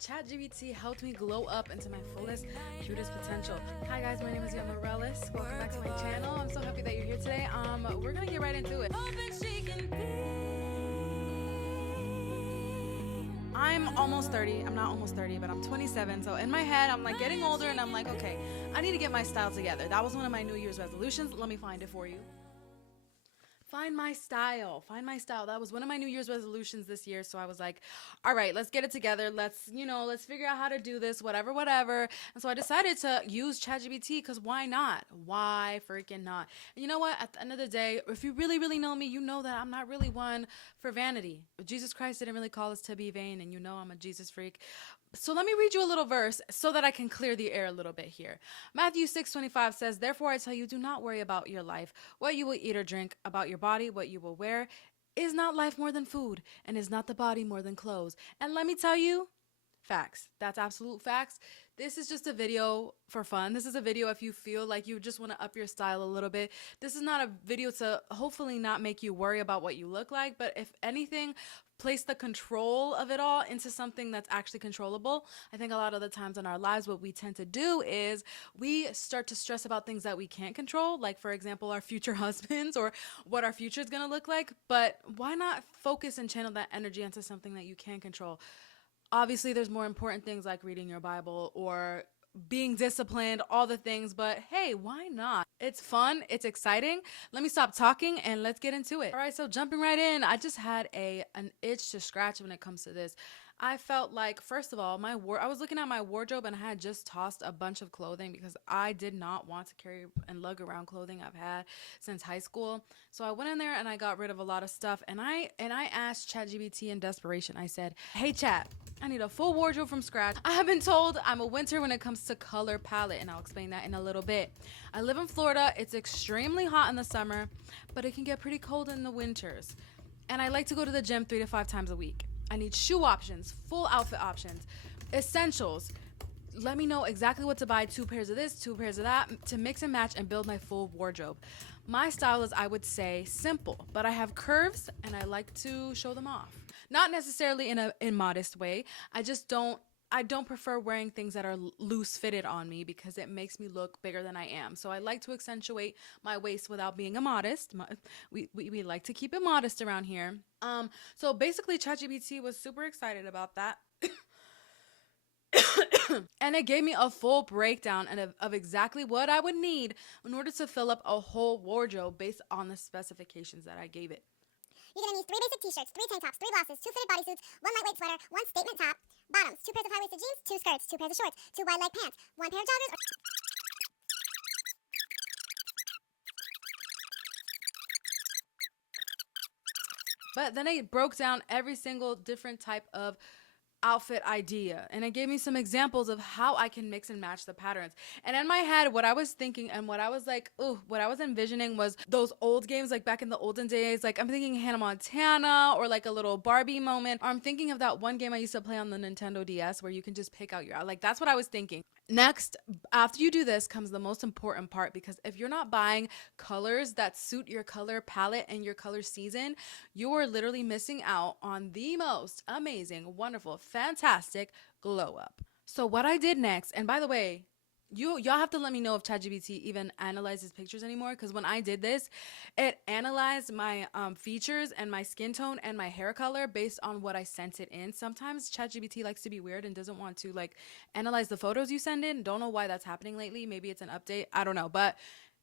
ChatGPT helped me glow up into my fullest, cutest potential. Hi guys, my name is Yama Morales. Welcome back to my channel. I'm so happy that you're here today. We're gonna get right into it. I'm almost 30. I'm not almost 30, but I'm 27. So in my head, I'm like getting older and I'm like, okay, I need to get my style together. That was one of my New Year's resolutions. Let me find it for you. Find my style. Find my style. That was one of my New Year's resolutions this year. So I was like, all right, let's get it together. Let's figure out how to do this, whatever. And so I decided to use ChatGPT because why not? Why freaking not? And you know what? At the end of the day, if you really know me, you know that I'm not really one for vanity. Jesus Christ didn't really call us to be vain, and you know I'm a Jesus freak. So let me read you a little verse so that I can clear the air a little bit here. Matthew 6:25 says, "Therefore I tell you, do not worry about your life, what you will eat or drink, about your body, what you will wear. Is not life more than food, and is not the body more than clothes?" And let me tell you, facts. That's absolute facts. This is just a video for fun. This is a video if you feel like you just want to up your style a little bit. This is not a video to hopefully not make you worry about what you look like, but if anything, place the control of it all into something that's actually controllable. I think a lot of the times in our lives, what we tend to do is we start to stress about things that we can't control, like for example, our future husbands or what our future is going to look like. But why not focus and channel that energy into something that you can control? Obviously, there's more important things like reading your Bible or being disciplined, all the things, but hey, why not? It's fun, it's exciting. Let me stop talking and let's get into it. All right, so jumping right in, I just had an itch to scratch when it comes to this. I felt like, first of all, I was looking at my wardrobe and I had just tossed a bunch of clothing because I did not want to carry and lug around clothing I've had since high school. So I went in there and I got rid of a lot of stuff, and I asked ChatGPT in desperation. I said, "Hey Chat, I need a full wardrobe from scratch. I have been told I'm a winter when it comes to color palette," and I'll explain that in a little bit. "I live in Florida. It's extremely hot in the summer, but it can get pretty cold in the winters. And I like to go to the gym 3 to 5 times a week. I need shoe options, full outfit options, essentials. Let me know exactly what to buy, 2 pairs of this, 2 pairs of that, to mix and match and build my full wardrobe. My style is, I would say, simple, but I have curves and I like to show them off. Not necessarily in a modest way. I don't prefer wearing things that are loose fitted on me because it makes me look bigger than I am. So I like to accentuate my waist without being immodest. We like to keep it modest around here. So basically ChatGPT was super excited about that. And it gave me a full breakdown of exactly what I would need in order to fill up a whole wardrobe based on the specifications that I gave it. You're going to need 3 basic t-shirts, 3 tank tops, 3 blouses, 2 fitted bodysuits, 1 lightweight sweater, 1 statement top, bottoms, 2 pairs of high-waisted jeans, 2 skirts, 2 pairs of shorts, 2 wide leg pants, 1 pair of joggers, But then it broke down every single different type of outfit idea, and it gave me some examples of how I can mix and match the patterns. And in my head, what I was thinking and what I was like, what I was envisioning was those old games, like back in the olden days. Like I'm thinking Hannah Montana or like a little Barbie moment, or I'm thinking of that one game I used to play on the Nintendo DS where you can just pick out your, like, that's what I was thinking. Next, after you do this comes the most important part, because if you're not buying colors that suit your color palette and your color season, you are literally missing out on the most amazing, wonderful, fantastic glow up. So what I did next, and by the way, y'all have to let me know if ChatGPT even analyzes pictures anymore, because when I did this, it analyzed my features and my skin tone and my hair color based on what I sent it in. Sometimes ChatGPT likes to be weird and doesn't want to like analyze the photos you send in. Don't know why that's happening lately. Maybe it's an update. I don't know. But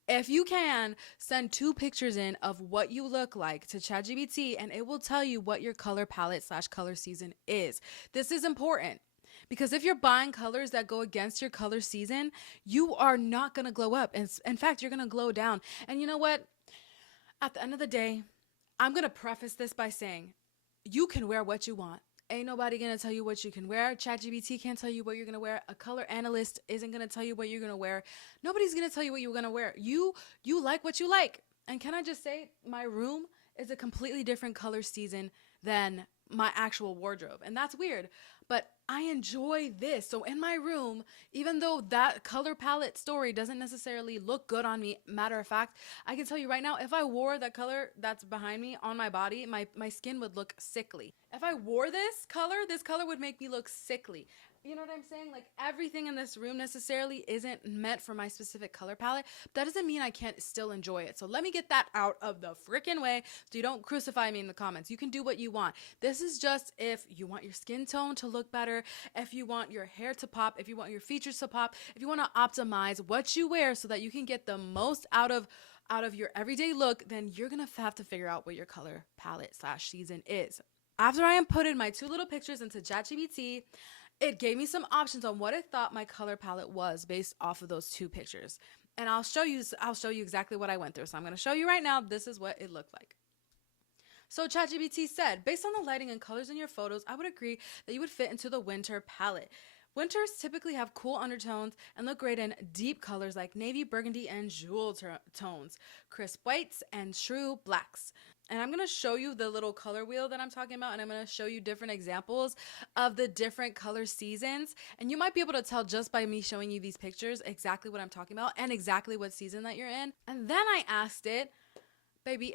if you can, send 2 pictures in of what you look like to ChatGPT, and it will tell you what your color palette / color season is. This is important, because if you're buying colors that go against your color season, you are not going to glow up. And in fact, you're going to glow down. And you know what? At the end of the day, I'm going to preface this by saying you can wear what you want. Ain't nobody going to tell you what you can wear. ChatGPT can't tell you what you're going to wear. A color analyst isn't going to tell you what you're going to wear. Nobody's going to tell you what you're going to wear. You like what you like. And can I just say, my room is a completely different color season than my actual wardrobe. And that's weird, but I enjoy this. So in my room, even though that color palette story doesn't necessarily look good on me, matter of fact, I can tell you right now, if I wore that color that's behind me on my body, my skin would look sickly. If I wore this color would make me look sickly. You know what I'm saying? Like everything in this room necessarily isn't meant for my specific color palette. But that doesn't mean I can't still enjoy it. So let me get that out of the freaking way so you don't crucify me in the comments. You can do what you want. This is just if you want your skin tone to look better, if you want your hair to pop, if you want your features to pop, if you want to optimize what you wear so that you can get the most out of your everyday look, then you're gonna have to figure out what your color palette / season is. After I inputted my 2 little pictures into ChatGPT, it gave me some options on what it thought my color palette was based off of those 2 pictures. And I'll show you exactly what I went through. So I'm going to show you right now. This is what it looked like. So ChatGPT said, based on the lighting and colors in your photos, I would agree that you would fit into the winter palette. Winters typically have cool undertones and look great in deep colors like navy, burgundy, and jewel tones, crisp whites, and true blacks. And I'm going to show you the little color wheel that I'm talking about, and I'm going to show you different examples of the different color seasons. And you might be able to tell just by me showing you these pictures exactly what I'm talking about and exactly what season that you're in. And then I asked it, baby,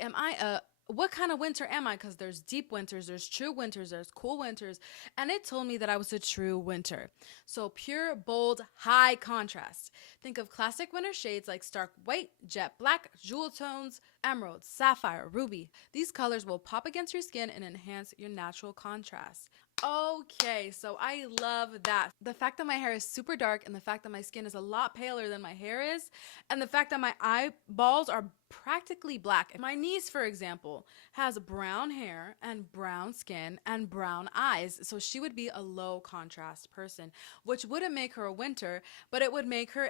what kind of winter am I? Because there's deep winters, there's true winters, there's cool winters. And it told me that I was a true winter. So pure, bold, high contrast. Think of classic winter shades like stark white, jet black, jewel tones, emerald, sapphire, ruby. These colors will pop against your skin and enhance your natural contrast. Okay, so I love that. The fact that my hair is super dark and the fact that my skin is a lot paler than my hair is, and the fact that my eyeballs are practically black. My niece, for example, has brown hair and brown skin and brown eyes, so she would be a low contrast person, which wouldn't make her a winter, but it would make her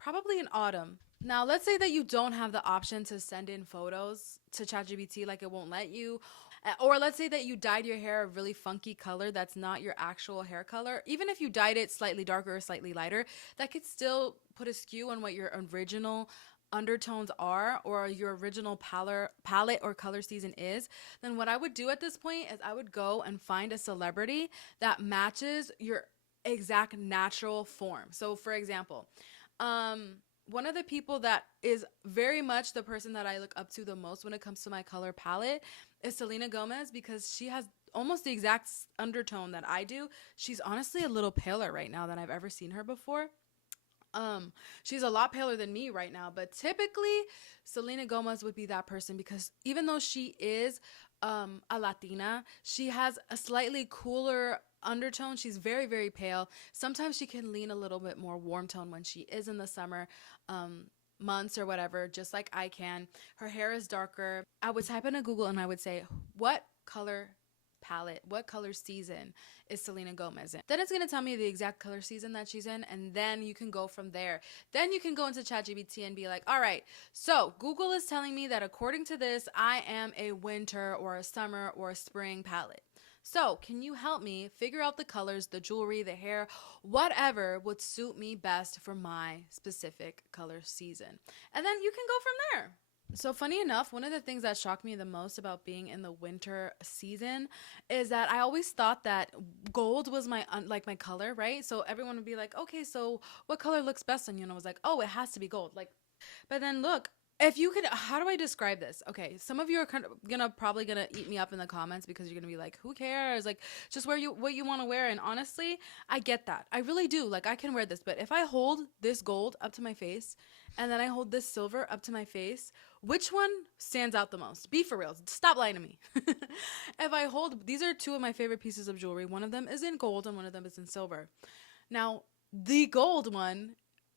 probably an autumn. Now, let's say that you don't have the option to send in photos to ChatGPT, like it won't let you. Or let's say that you dyed your hair a really funky color that's not your actual hair color. Even if you dyed it slightly darker or slightly lighter, that could still put a skew on what your original undertones are or your original palette or color season is. Then what I would do at this point is I would go and find a celebrity that matches your exact natural form. So for example, one of the people that is very much the person that I look up to the most when it comes to my color palette is Selena Gomez, because she has almost the exact undertone that I do. She's honestly a little paler right now than I've ever seen her before. She's a lot paler than me right now, but typically Selena Gomez would be that person because even though she is a Latina, she has a slightly cooler undertone. She's very, very pale. Sometimes she can lean a little bit more warm tone when she is in the summer months or whatever, just like I can. Her hair is darker. I would type into Google and I would say, what color palette, what color season is Selena Gomez in? Then it's going to tell me the exact color season that she's in, and then you can go from there. Then you can go into ChatGPT and be like, all right, so Google is telling me that according to this, I am a winter or a summer or a spring palette. So can you help me figure out the colors, the jewelry, the hair, whatever would suit me best for my specific color season? And then you can go from there. So funny enough, one of the things that shocked me the most about being in the winter season is that I always thought that gold was my color, right? So everyone would be like, okay, so what color looks best on you? And I was like, oh, it has to be gold. But then look, if you could, how do I describe this? Okay, some of you are probably gonna eat me up in the comments because you're gonna be like, who cares? Like, just wear what you want to wear. And honestly, I get that. I really do. Like, I can wear this, but if I hold this gold up to my face and then I hold this silver up to my face, which one stands out the most? Be for real. Stop lying to me. If I hold, these are 2 of my favorite pieces of jewelry. One of them is in gold and one of them is in silver. Now, the gold one,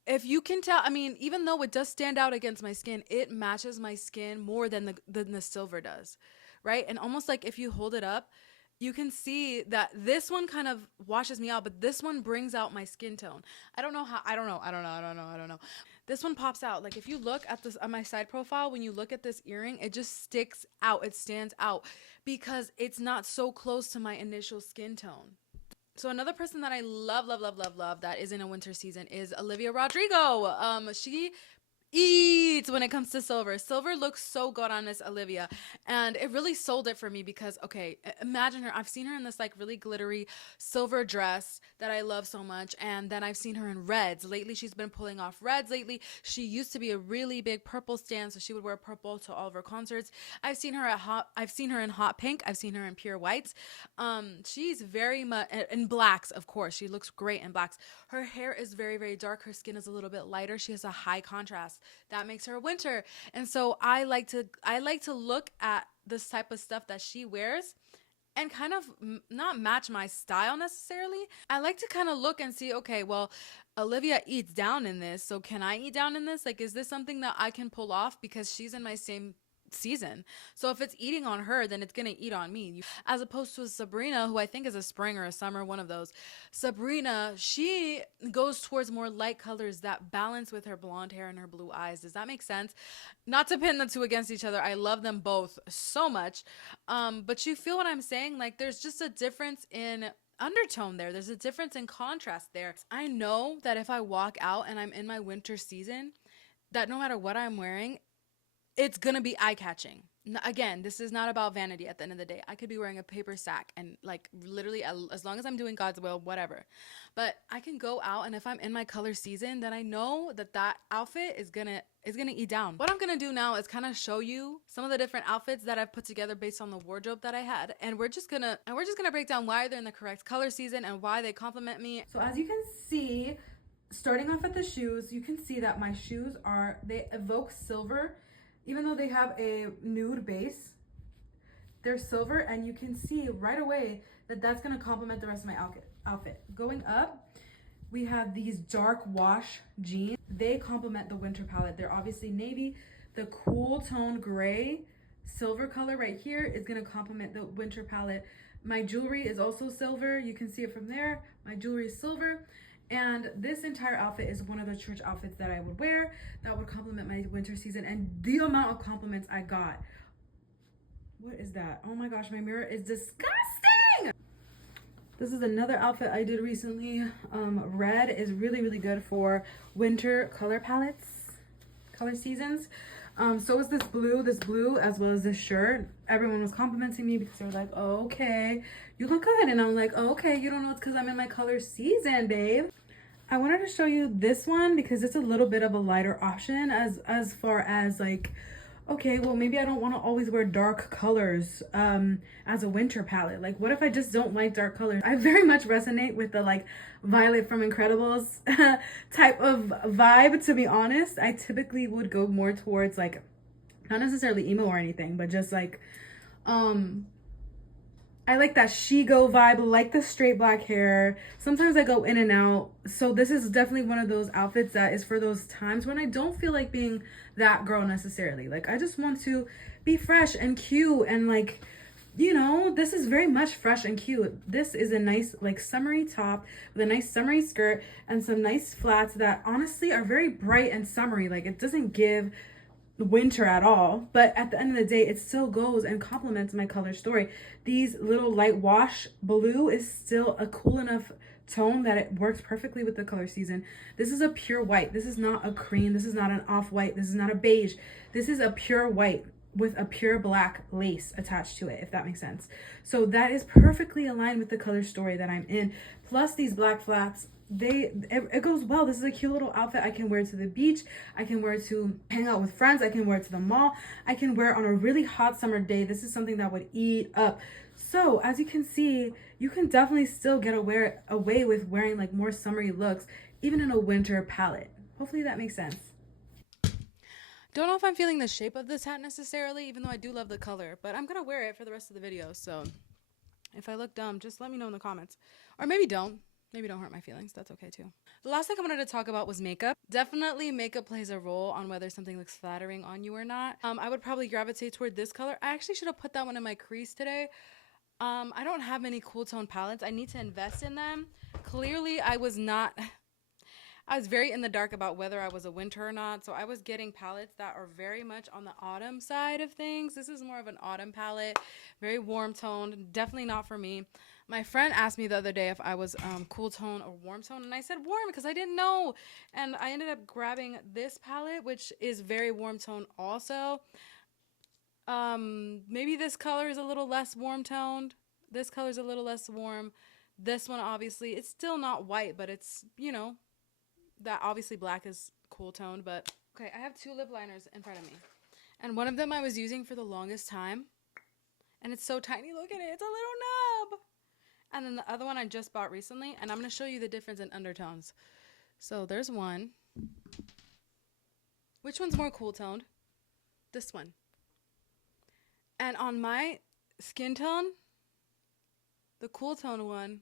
if you can tell, I mean, even though it does stand out against my skin, it matches my skin more than the silver does, right? And almost like if you hold it up, you can see that this one kind of washes me out, but this one brings out my skin tone. I don't know. This one pops out. Like if you look at this on my side profile, when you look at this earring, it just sticks out. It stands out because it's not so close to my initial skin tone. So another person that I love that is in a winter season is Olivia Rodrigo. She eats when it comes to silver. Silver looks so good on Miss Olivia, and it really sold it for me because okay, imagine her. I've seen her in this like really glittery silver dress that I love so much, and then I've seen her in reds. Lately, she's been pulling off reds. Lately, she used to be a really big purple stan, so she would wear purple to all of her concerts. I've seen her in hot pink. I've seen her in pure whites. She's very much in blacks, of course. She looks great in blacks. Her hair is very, very dark. Her skin is a little bit lighter. She has a high contrast. That makes her a winter. And so I like to look at this type of stuff that she wears and kind of not match my style necessarily. I like to kind of look and see, okay, well, Olivia eats down in this, so can I eat down in this? Like, is this something that I can pull off because she's in my same season? So if it's eating on her, then it's gonna eat on me. As opposed to a Sabrina, who I think is a spring or a summer, one of those. Sabrina, she goes towards more light colors that balance with her blonde hair and her blue eyes. Does that make sense? Not to pin the two against each other. I love them both so much. But you feel what I'm saying? Like there's just a difference in undertone there. There's a difference in contrast there. I know that if I walk out and I'm in my winter season, that no matter what I'm wearing, it's gonna be eye catching. Again, this is not about vanity at the end of the day. I could be wearing a paper sack and like literally as long as I'm doing God's will, whatever. But I can go out and if I'm in my color season, then I know that that outfit is gonna eat down. What I'm gonna do now is kind of show you some of the different outfits that I've put together based on the wardrobe that I had, and we're just gonna break down why they're in the correct color season and why they complement me. So as you can see, starting off at the shoes, you can see that my shoes they evoke silver. Even though they have a nude base, they're silver, and you can see right away that that's gonna complement the rest of my outfit. Going up, we have these dark wash jeans. They complement the winter palette. They're obviously navy. The cool tone gray, silver color right here is gonna complement the winter palette. My jewelry is also silver. You can see it from there. My jewelry is silver. And this entire outfit is one of the church outfits that I would wear that would complement my winter season. And the amount of compliments I got. What is that? Oh my gosh, my mirror is disgusting. This is another outfit I did recently. Red is really, really good for winter color palettes, color seasons. So is this blue, as well as this shirt. Everyone was complimenting me because they were like, oh, okay, you look good. And I'm like, oh, okay, you don't know it's because I'm in my color season, babe. I wanted to show you this one because it's a little bit of a lighter option as far as like, okay, well, maybe I don't want to always wear dark colors as a winter palette. Like, what if I just don't like dark colors? I very much resonate with the like Violet from Incredibles type of vibe, to be honest. I typically would go more towards like, not necessarily emo or anything, but just like, I like that she go vibe, like the straight black hair. Sometimes I go in and out. So this is definitely one of those outfits that is for those times when I don't feel like being that girl necessarily. Like I just want to be fresh and cute and like, you know, this is very much fresh and cute. This is a nice like summery top with a nice summery skirt and some nice flats that honestly are very bright and summery. Like it doesn't give winter at all, but at the end of the day it still goes and complements my color story. These little light wash blue is still a cool enough tone that it works perfectly with the color season. This is a pure white. This is not a cream. This is not an off-white. This is not a beige. This is a pure white with a pure black lace attached to it, if that makes sense. So that is perfectly aligned with the color story that I'm in. Plus these black flats, it goes well. This is a cute little outfit I can wear to the beach. I can wear to hang out with friends. I can wear to the mall. I can wear on a really hot summer day. This is something that would eat up. So as you can see, you can definitely still get away with wearing like more summery looks, even in a winter palette. Hopefully that makes sense. Don't know if I'm feeling the shape of this hat necessarily, even though I do love the color, but I'm gonna wear it for the rest of the video. So if I look dumb, just let me know in the comments, or maybe don't. Maybe don't hurt my feelings. That's okay too. The last thing I wanted to talk about was makeup. Definitely makeup plays a role on whether something looks flattering on you or not. I would probably gravitate toward this color. I actually should have put that one in my crease today. I don't have many cool tone palettes. I need to invest in them. Clearly, I was very in the dark about whether I was a winter or not. So I was getting palettes that are very much on the autumn side of things. This is more of an autumn palette, very warm toned, definitely not for me. My friend asked me the other day if I was cool tone or warm tone, and I said warm because I didn't know. And I ended up grabbing this palette, which is very warm tone also. Maybe this color is a little less warm toned. This color is a little less warm. This one, obviously, it's still not white, but it's, you know, that obviously black is cool toned. But okay, I have two lip liners in front of me. And one of them I was using for the longest time. And it's so tiny. Look at it. It's a little nub. And then the other one I just bought recently. And I'm going to show you the difference in undertones. So there's one. Which one's more cool toned? This one. And on my skin tone, the cool tone one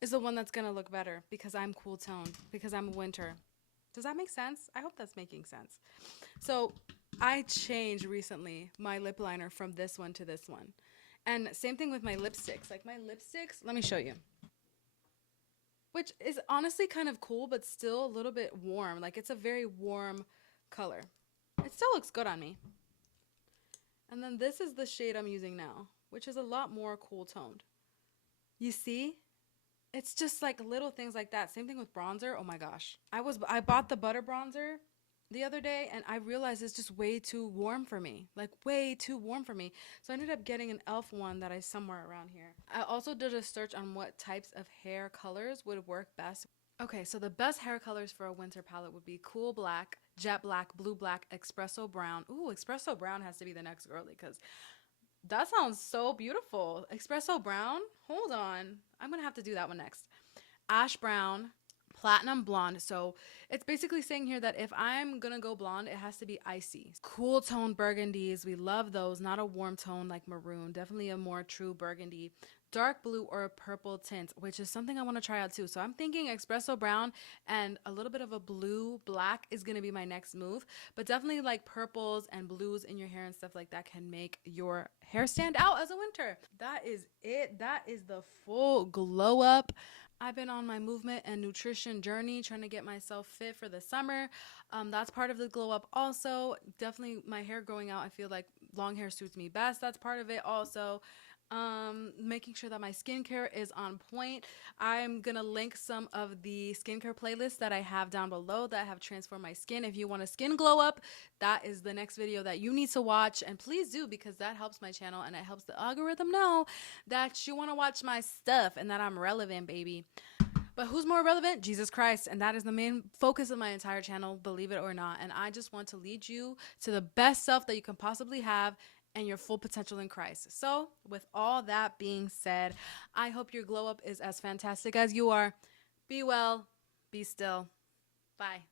is the one that's going to look better because I'm cool toned, because I'm winter. Does that make sense? I hope that's making sense. So I changed recently my lip liner from this one to this one. And same thing with my lipsticks. Like my lipsticks, let me show you. Which is honestly kind of cool, but still a little bit warm. Like it's a very warm color. It still looks good on me. And then this is the shade I'm using now, which is a lot more cool toned. You see? It's just like little things like that. Same thing with bronzer. Oh my gosh. I bought the butter bronzer the other day and I realized it's just way too warm for me. Like way too warm for me. So I ended up getting an e.l.f. one that is somewhere around here. I also did a search on what types of hair colors would work best. Okay, so the best hair colors for a winter palette would be cool black, jet black, blue black, espresso brown. Ooh, espresso brown has to be the next girly because that sounds so beautiful. Espresso brown? Hold on. I'm going to have to do that one next. Ash brown, platinum blonde. So it's basically saying here that if I'm going to go blonde, it has to be icy. Cool tone burgundies. We love those. Not a warm tone like maroon. Definitely a more true burgundy. Dark blue or a purple tint, which is something I want to try out too. So I'm thinking espresso brown and a little bit of a blue black is going to be my next move. But definitely like purples and blues in your hair and stuff like that can make your hair stand out as a winter. That is it. That is the full glow up. I've been on my movement and nutrition journey trying to get myself fit for the summer. That's part of the glow up also. Definitely my hair growing out. I feel like long hair suits me best. That's part of it also. Making sure that my skincare is on point. I'm gonna link some of the skincare playlists that I have down below that have transformed my skin. If you want a skin glow up, that is the next video that you need to watch, and please do, because that helps my channel and it helps the algorithm know that you want to watch my stuff and that I'm relevant, baby. But who's more relevant? Jesus Christ. And that is the main focus of my entire channel, believe it or not. And I just want to lead you to the best self that you can possibly have and your full potential in Christ. So with all that being said, I hope your glow up is as fantastic as you are. Be well, be still. Bye.